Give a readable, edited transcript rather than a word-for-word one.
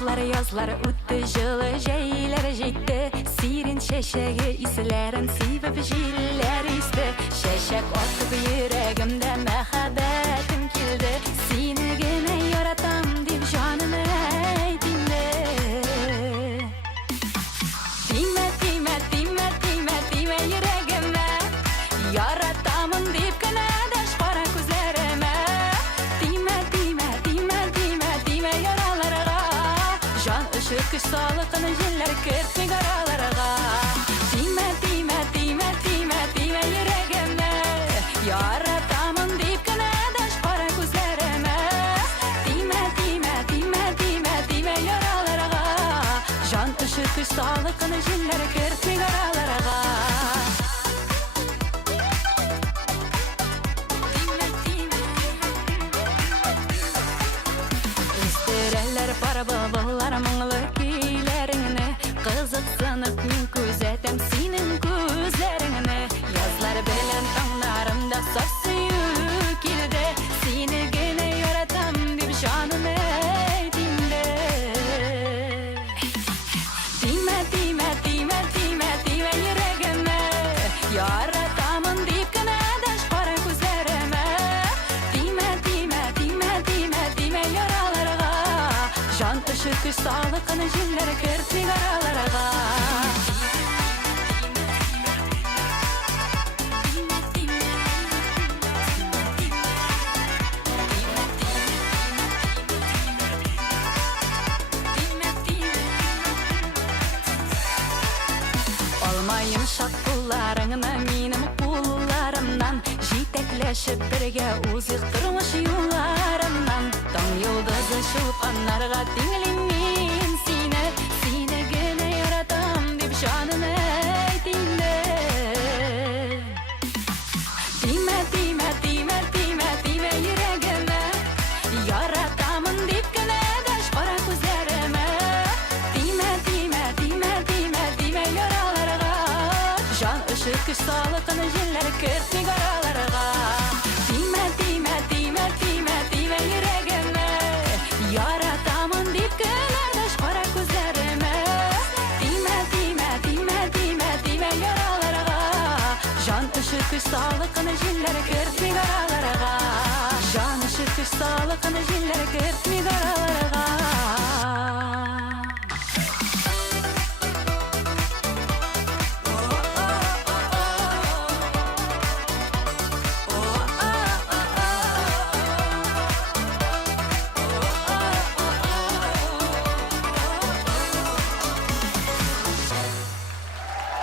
Kışlar yazlar öttü жылы jeyler жетті Сирен шешегі ислерін сивіп жиллер істі Шешек отып yüreğimde мәхәббәтім келді Сені генә яратам деп жаным әйтімді Тиме, тиме, тиме, тиме, тиме yüreğime Яратамын деп кенә дәш қара күзләріме Тиме, тиме, тиме, тиме, тиме яраларға Жан ұшы күш салықын жиллер кертмек араларға Тиме, тиме, тиме, тиме, тиме yüreğime Яратамын деп кенә дәш қара күзләріме Тиме, тиме, тиме, тиме, тиме яраларға Жан ұшы күш салықын жиллер кертмек араларға Бар бабалар мұңлы күйлеріңні Қызықсынып мен көзетем сенің көзлеріңні Язлар білін таңдарымда сaf сүю келді Сені генә яратам деп жаным әйтімді Тиме, тиме, тиме, тиме, тиме yüreğime Яратамын деп кенә дәш қара күзләріме Тиме, тиме, тиме, тиме, тиме яраларға Жан ұшы күш салықын жиллер кертмек араларға Алмайым шат қоларыңны менің қоларымнан Жетеклешіп бірге узық тұрмыш юларымнан Таң йылдызы шылпанарға теңлемен сені Сені генә яратам деп жаным әйтімді Тиме, тиме, тиме, тиме, тиме yüreğime Яратамын деп кенә дәш қара күзләріме Тиме, тиме, тиме, тиме, тиме яраларға Жан ұшы күш салықын жиллер кертмек араларға Тиме, тиме, тиме, тиме, тиме yüreğime Яратамын деп кенә дәш қара күзләріме Тиме, тиме, тиме, тиме, тиме яраларға Жан ұшы күш салықын жиллер кертмек араларға Жан ұшы күш салықын жиллер кертмек араларға